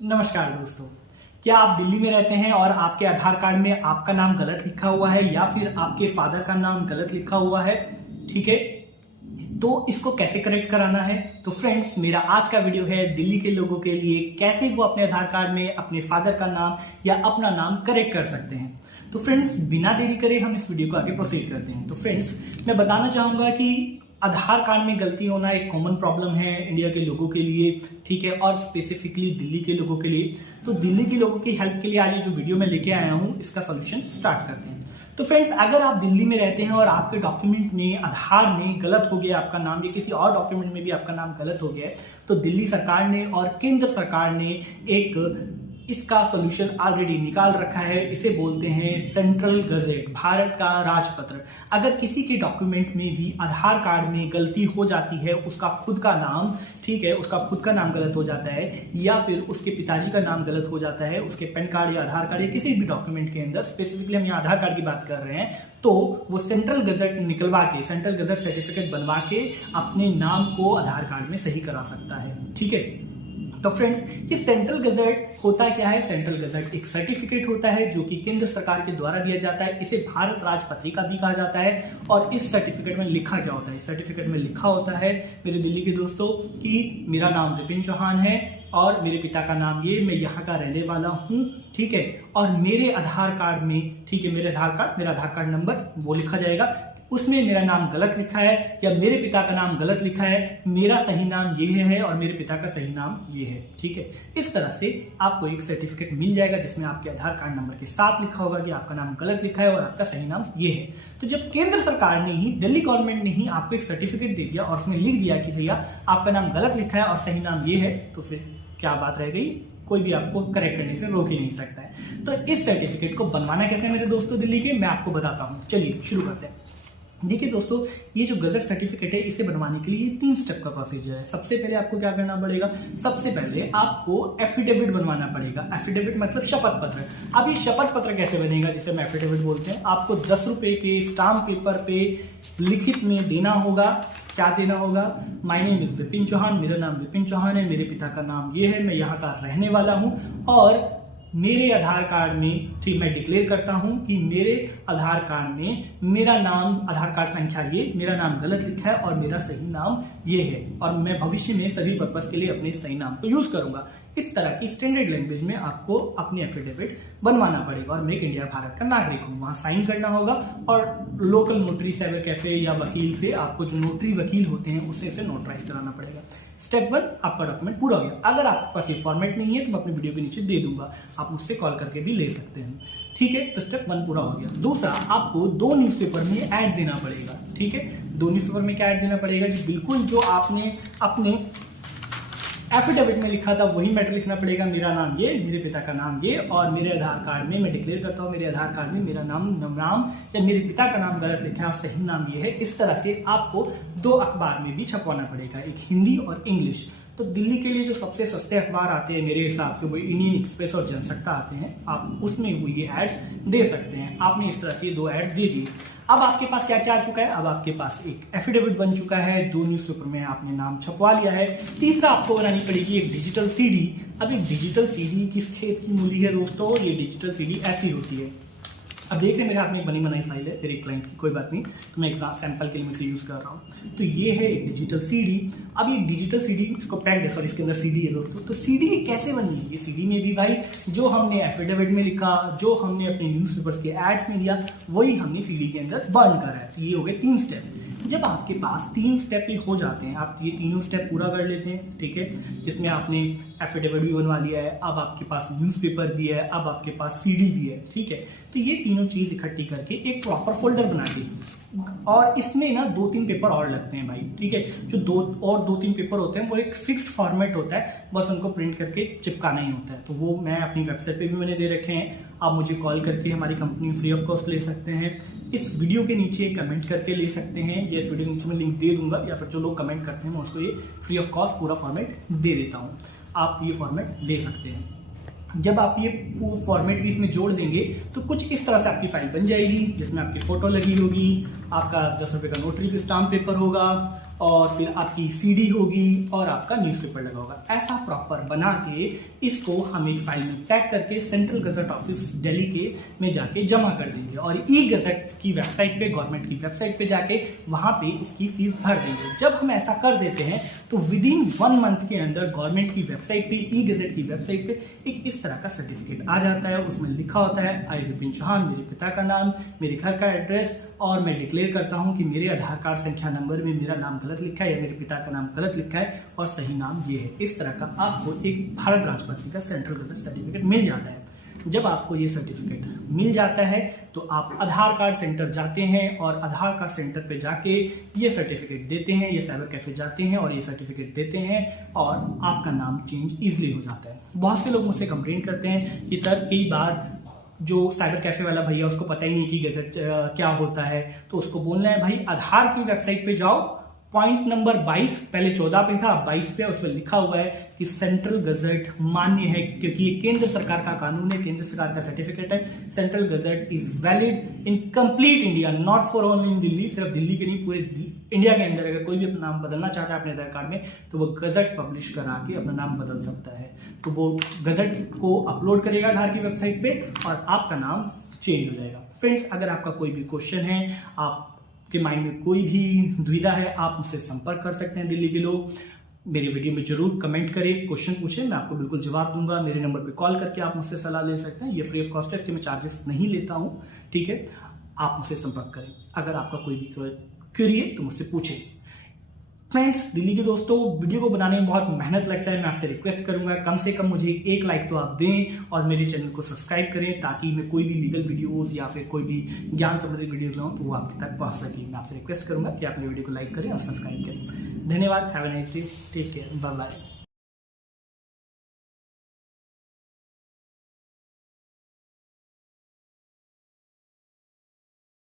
नमस्कार दोस्तों, क्या आप दिल्ली में रहते हैं और आपके आधार कार्ड में आपका नाम गलत लिखा हुआ है या फिर आपके फादर का नाम गलत लिखा हुआ है? ठीक है, तो इसको कैसे करेक्ट कराना है? तो फ्रेंड्स, मेरा आज का वीडियो है दिल्ली के लोगों के लिए, कैसे वो अपने आधार कार्ड में अपने फादर का नाम या अपना नाम करेक्ट कर सकते हैं। तो फ्रेंड्स, बिना देरी करे हम इस वीडियो को आगे प्रोसीड करते हैं। तो फ्रेंड्स, मैं बताना चाहूंगा कि आधार कार्ड में गलती होना एक कॉमन प्रॉब्लम है इंडिया के लोगों के लिए, ठीक है, और स्पेसिफिकली दिल्ली के लोगों के लिए। तो दिल्ली के लोगों की हेल्प के लिए आज ये जो वीडियो मैं लेके आया हूं, इसका सॉल्यूशन स्टार्ट करते हैं। तो फ्रेंड्स, अगर आप दिल्ली में रहते हैं और आपके डॉक्यूमेंट में आधार में गलत हो गया आपका नाम या किसी और डॉक्यूमेंट में भी आपका नाम गलत हो गया है, तो दिल्ली सरकार ने और केंद्र सरकार ने एक इसका सॉल्यूशन ऑलरेडी निकाल रखा है। इसे बोलते हैं सेंट्रल गजेट, भारत का राजपत्र। अगर किसी के डॉक्यूमेंट में भी आधार कार्ड में गलती हो जाती है, उसका खुद का नाम, ठीक है, उसका खुद का नाम गलत हो जाता है या फिर उसके पिताजी का नाम गलत हो जाता है, उसके पैन कार्ड या आधार कार्ड या किसी भी डॉक्यूमेंट के अंदर, स्पेसिफिकली हम यहाँ आधार कार्ड की बात कर रहे हैं, तो वो सेंट्रल गजेट निकलवा के, सेंट्रल गजेट सर्टिफिकेट बनवा के अपने नाम को आधार कार्ड में सही करा सकता है। ठीक है, तो फ्रेंड्स, ये सेंट्रल गजेट होता क्या है? सेंट्रल गजेट एक सर्टिफिकेट होता है जो कि केंद्र सरकार के द्वारा दिया जाता है। इसे भारत राजपत्रिका भी कहा जाता है। और इस सर्टिफिकेट में लिखा क्या होता है? इस सर्टिफिकेट में लिखा होता है, मेरे दिल्ली के दोस्तों, कि मेरा नाम विपिन चौहान है और मेरे पिता का नाम ये, मैं यहाँ का रहने वाला हूँ, ठीक है, और मेरे आधार कार्ड में, ठीक है, मेरा आधार कार्ड नंबर वो लिखा जाएगा, उसमें मेरा नाम गलत लिखा है या मेरे पिता का नाम गलत लिखा है, मेरा सही नाम ये है और मेरे पिता का सही नाम ये है। ठीक है, इस तरह से आपको एक सर्टिफिकेट मिल जाएगा जिसमें आपके आधार कार्ड नंबर के साथ लिखा होगा कि आपका नाम गलत लिखा है और आपका सही नाम ये है। तो जब केंद्र सरकार ने ही, दिल्ली गवर्नमेंट ने ही आपको एक सर्टिफिकेट दे दिया और उसमें लिख दिया कि भैया आपका नाम गलत लिखा है और सही नाम ये है, तो फिर क्या बात रह गई? कोई भी आपको करेक्ट करने से रोक ही नहीं सकता है। तो इस सर्टिफिकेट को बनवाना कैसे है मेरे दोस्तों दिल्ली के, मैं आपको बताता हूँ। चलिए शुरू करते हैं। देखिए दोस्तों, ये जो गजट सर्टिफिकेट है, इसे बनवाने के लिए 3 स्टेप का प्रोसीजर है। सबसे पहले आपको क्या करना पड़ेगा? सबसे पहले आपको एफिडेविट बनवाना पड़ेगा। एफिडेविट मतलब शपथ पत्र। अब ये शपथ पत्र कैसे बनेगा, जिसे हम एफिडेविट बोलते हैं? आपको 10 रुपए के स्टाम्प पेपर पे लिखित में देना होगा। क्या देना होगा? My name is Vipin Chauhan, मेरा नाम विपिन चौहान है, मेरे पिता का नाम ये है, मैं यहाँ का रहने वाला हूँ और मेरे आधार कार्ड में, ठीक, मैं डिक्लेयर करता हूं कि मेरे आधार कार्ड में मेरा नाम, आधार कार्ड संख्या ये, मेरा नाम गलत लिखा है और मेरा सही नाम ये है और मैं भविष्य में सभी पर्पस के लिए अपने सही नाम को यूज करूंगा। इस तरह की स्टैंडर्ड लैंग्वेज में आपको अपनी एफिडेविट बनवाना पड़ेगा और मैं एक इंडिया भारत का नागरिक हूं, वहां साइन करना होगा और लोकल नोटरी, साइबर कैफे या वकील से, आपको जो नोटरी वकील होते हैं उससे इसे नोटराइज कराना पड़ेगा। स्टेप 1, आपका डॉक्यूमेंट पूरा हो गया। अगर आपके पास ये फॉर्मेट नहीं है तो मैं अपने वीडियो के नीचे दे दूंगा, आप मुझसे कॉल करके भी ले सकते हैं। ठीक है, तो स्टेप 1 पूरा हो गया। दूसरा, आपको 2 न्यूज़पेपर में ऐड देना पड़ेगा। ठीक है, 2 न्यूज़पेपर में क्या ऐड देना पड़ेगा जी? बिल्कुल जो आपने अपने एफिडेविट में लिखा था वही मैटर लिखना पड़ेगा। मेरा नाम ये, मेरे पिता का नाम ये और मेरे आधार कार्ड में मैं डिक्लेयर करता हूँ, मेरे आधार कार्ड में मेरा नाम या मेरे पिता का नाम गलत लिखा है और सही नाम ये है। इस तरह से आपको 2 अखबार में भी छपवाना पड़ेगा, एक हिंदी और इंग्लिश। तो दिल्ली के लिए जो सबसे सस्ते अखबार आते हैं मेरे हिसाब से, वो इंडियन एक्सप्रेस और जनसत्ता आते हैं। आप उसमें वो ये एड्स दे सकते हैं। आपने इस तरह से 2 एड्स दे दिए। अब आपके पास क्या क्या आ चुका है? अब आपके पास एक एफिडेविट बन चुका है, 2 न्यूज़पेपर में आपने नाम छपवा लिया है। तीसरा, आपको बनानी पड़ेगी एक डिजिटल सीडी। अब एक डिजिटल सीडी किस खेत की मूली है दोस्तों? ये डिजिटल सीडी ऐसी होती है। अब देख रहे हैं मेरे हाथ में एक बनी बनाई फाइल है मेरे क्लाइंट की, कोई बात नहीं, तो मैं एग्जाम सैंपल के लिए मैं इसे यूज कर रहा हूँ। तो ये है एक डिजिटल सीडी। अब ये डिजिटल सीडी, इसको पैक्ड है, सॉरी, इसके अंदर सीडी है दोस्तों। तो सीडी कैसे बनी है? ये सीडी में भी भाई जो हमने एफिडेविट में लिखा, जो हमने अपने न्यूज़पेपर्स के एड्स में दिया, वही हमने सीडी के अंदर बर्न करा है। तो ये हो गए 3 स्टेप। जब आपके पास 3 स्टेप ही हो जाते हैं, आप ये तीनों स्टेप पूरा कर लेते हैं, ठीक है, जिसमें आपने एफिडेविट भी बनवा लिया है, अब आपके पास न्यूज़पेपर भी है, अब आपके पास सीडी भी है, ठीक है, तो ये तीनों चीज इकट्ठी करके एक प्रॉपर फोल्डर बना दी। और इसमें ना 2-3 पेपर और लगते हैं भाई, ठीक है, जो 2-3 पेपर होते हैं वो एक फिक्स्ड फॉर्मेट होता है, बस उनको प्रिंट करके चिपकाना ही होता है। तो वो मैं अपनी वेबसाइट पे भी मैंने दे रखे हैं, आप मुझे कॉल करके हमारी कंपनी फ्री ऑफ कॉस्ट ले सकते हैं। इस वीडियो के नीचे कमेंट करके ले सकते हैं, या इस वीडियो के नीचे मैं लिंक दे दूंगा, या फिर जो लोग कमेंट करते हैं मैं उसको ये फ्री ऑफ कॉस्ट पूरा फॉर्मेट दे देता हूँ। आप ये फॉर्मेट ले सकते हैं। जब आप ये फॉर्मेट भी इसमें जोड़ देंगे तो कुछ इस तरह से आपकी फाइल बन जाएगी, जिसमें आपकी फोटो लगी होगी, आपका 10 रुपए का नोटरी स्टाम्प पेपर होगा और फिर आपकी सीडी होगी और आपका न्यूज़पेपर लगा होगा। ऐसा प्रॉपर बना के इसको हम एक फाइल में पैक करके सेंट्रल गजट ऑफिस दिल्ली के में जाके जमा कर देंगे और ई गजट की वेबसाइट पे, गवर्नमेंट की वेबसाइट पे जाके वहां पे इसकी फीस भर देंगे। जब हम ऐसा कर देते हैं तो विद इन 1 मंथ के अंदर गवर्नमेंट की वेबसाइट पे, ई गजट की वेबसाइट पे एक इस तरह का सर्टिफिकेट आ जाता है। उसमें लिखा होता है आई विपिन चौहान, मेरे पिता का नाम, मेरे घर का एड्रेस, और मैं डिक्लेयर करता हूं कि मेरे आधार कार्ड संख्या नंबर में मेरा नाम गलत लिखा है या मेरे पिता का नाम गलत लिखा है और सही नाम ये है। इस तरह का आपको एक भारत राजपत्र का सेंट्रल गजट सर्टिफिकेट मिल जाता है। जब आपको ये सर्टिफिकेट मिल जाता है तो आप आधार कार्ड सेंटर जाते हैं और आधार कार्ड सेंटर पे जाके ये सर्टिफिकेट देते हैं, ये साइबर कैफे जाते हैं और ये सर्टिफिकेट देते हैं और आपका नाम चेंज इजीली हो जाता है। बहुत से लोग मुझसे कंप्लेंट करते हैं कि सर कई बार जो साइबर कैफे वाला भैया उसको पता ही नहीं कि गजट क्या होता है, तो उसको बोलना है भाई आधार की वेबसाइट पे जाओ, पॉइंट नंबर 22, पहले 14 पे था, 22 पे उसमें लिखा हुआ है कि सेंट्रल गजट मान्य है, क्योंकि ये केंद्र सरकार का कानून है, केंद्र सरकार का सर्टिफिकेट है। Central gazette is valid in complete India, not for only in Delhi. सिर्फ दिल्ली के नहीं, पूरे इंडिया के अंदर अगर कोई भी अपना नाम बदलना चाहता है अपने आधार कार्ड में तो वो गजट पब्लिश करा के अपना नाम बदल सकता है। तो वो गजट को अपलोड करेगा आधार की वेबसाइट पे और आपका नाम चेंज हो जाएगा। फ्रेंड्स, अगर आपका कोई भी क्वेश्चन है, आप के माइंड में कोई भी दुविधा है, आप मुझसे संपर्क कर सकते हैं। दिल्ली के लोग मेरे वीडियो में जरूर कमेंट करें, क्वेश्चन पूछें, मैं आपको बिल्कुल जवाब दूंगा। मेरे नंबर पे कॉल करके आप मुझसे सलाह ले सकते हैं। ये फ्री ऑफ कॉस्ट है, इसके मैं चार्जेस नहीं लेता हूं, ठीक है। आप मुझसे संपर्क करें। अगर आपका कोई भी क्वेरी है तो मुझसे पूछें। फ्रेंड्स, दिल्ली के दोस्तों, वीडियो को बनाने में बहुत मेहनत लगता है। मैं आपसे रिक्वेस्ट करूंगा कम से कम मुझे एक लाइक तो आप दें और मेरे चैनल को सब्सक्राइब करें ताकि मैं कोई भी लीगल वीडियोस या फिर कोई भी ज्ञान संबंधित वीडियोस लाऊं तो वो आपके तक पहुंच सके। मैं आपसे रिक्वेस्ट करूंगा कि आप मेरे वीडियो को लाइक करें और सब्सक्राइब करें। धन्यवाद। Have a nice day. Take care. Bye bye.